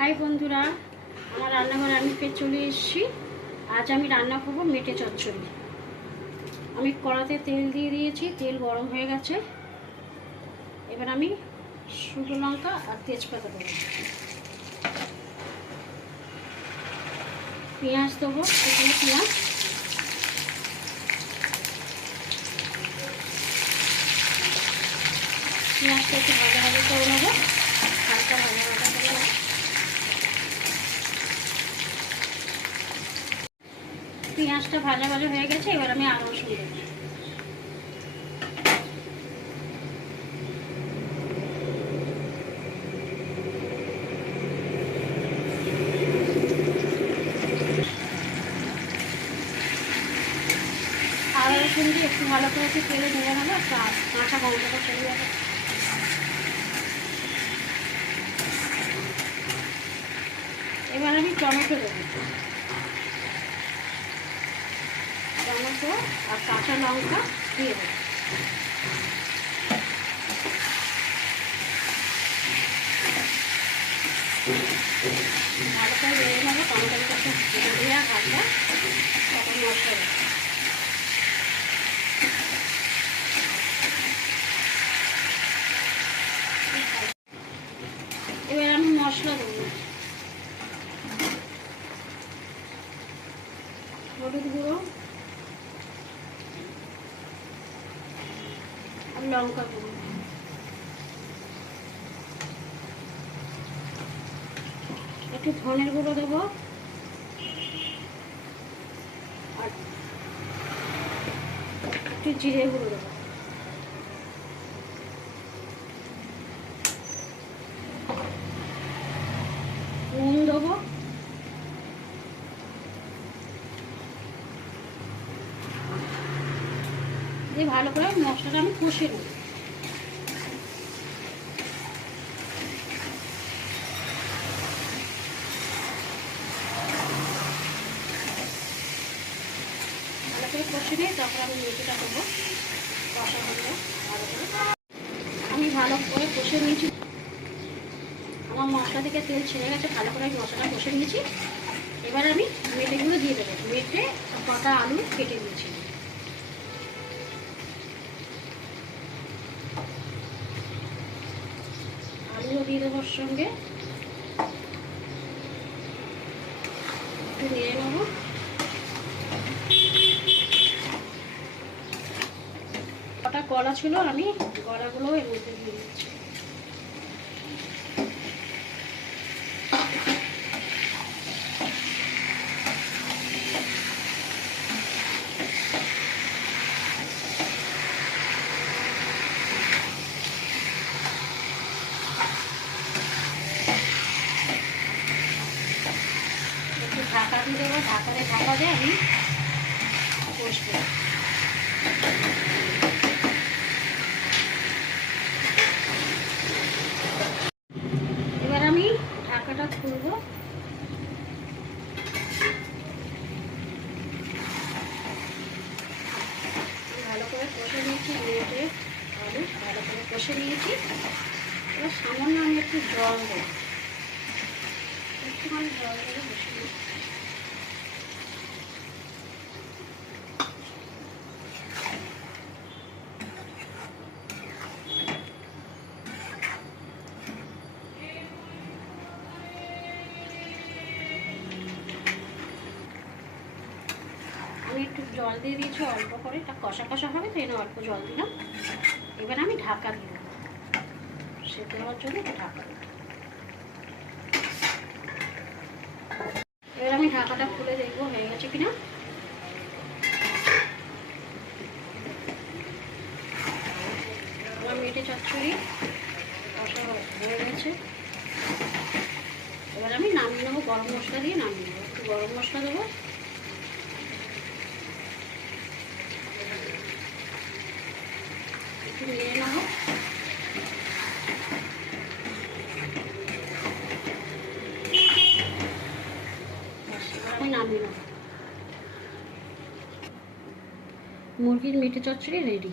High বন্ধুরা, আমার রান্নাঘরে আমি ফের চলে এসেছি। আজ আমি রান্না করবো মেটে চচ্চড়ি। আমি কড়াতে তেল দিয়ে দিয়েছি, তেল গরম হয়ে গেছে। এবার আমি শুকনো লঙ্কা আর তেজপাতা দেবো, পেঁয়াজ দেবো, শুকনো পেঁয়াজ, পেঁয়াজটা একটু ভাজা ভাজা করে নেবো, হালকা ভাজা ভাজা করে নেবো। পেঁয়াজটা ভাজা ভাজা হয়ে গেছে, এবার আমি আদা রসুন দেবো। আদা রসুন দিয়ে একটু ভালো করে একটু তেলে নেওয়া হলো, কাঁচা গন্ধটা চলে যাবে। এবার আমি টমেটো দেবো, টমেটো আর কাঁচা লঙ্কা দিয়ে দেবো। ভালো করে বেড়ে নেবো, টমেটোর কাছে দেওয়া ভাজা, তখন মশলা দেবো। এবার আমি মশলা দেবো, হলুদ গুঁড়ো আর লঙ্কা গুঁড়ো, একটু ধনের গুঁড়ো দেবো, আর একটু জিরে গুঁড়ো দেবো। নুন দেবো, দিয়ে ভালো করে মশলাটা আমি কষে নেব। ভালো করে কষে নিয়ে তারপর আমি মেথিটা দেবো, কষা করবো ভালো করে। আমি ভালো করে কষে নিয়েছি, আমার মশলা থেকে তেল ছেড়ে গেছে, ভালো করে আমি মশলাটা কষে নিয়েছি। এবার আমি মেটেগুলো দিয়ে দেবো, মেটে কটা আলু কেটে দিয়েছি। আলুও দিয়ে দেবো ওর সঙ্গে, একটু নেড়ে নেবো। কটা কলা ছিল, আমি কলাগুলো এর মধ্যে দিয়ে দিচ্ছি। একটু ঢাকা দিয়ে দেবো, ঢাকা দিয়ে আমি কষবো। এবার আমি ঢাকাটা খুলবো, ভালো করে কষে নিয়েছি, মেটে আলু ভালো করে কষে নিয়েছি। এবার সামান্য আমি একটু জল দেবো, একটুখানি জল দেবো, বসে নিয়েছি। আমি একটু জল দিয়ে দিয়েছি অল্প করে, এটা কষা কষা হবে, তো এনে অল্প জল দিলাম। এবার আমি ঢাকা দিয়ে দেবো, সেদ্ধ হওয়ার জন্য একটু ঢাকা দেবো। এবার আমি ঢাকাটা খুলে দেখবো হয়ে গেছে কিনা। আমার মেটে চচ্চড়ি কষা হয়ে গেছে। এবার আমি নামিয়ে নেবো, গরম মশলা দিয়ে নামিয়ে নেবো। একটু গরম মশলা দেবো, একটু নিয়ে নেবো। আমি নামিয়ে নেবো, মুরগির মেটে চচ্চড়ি রেডি।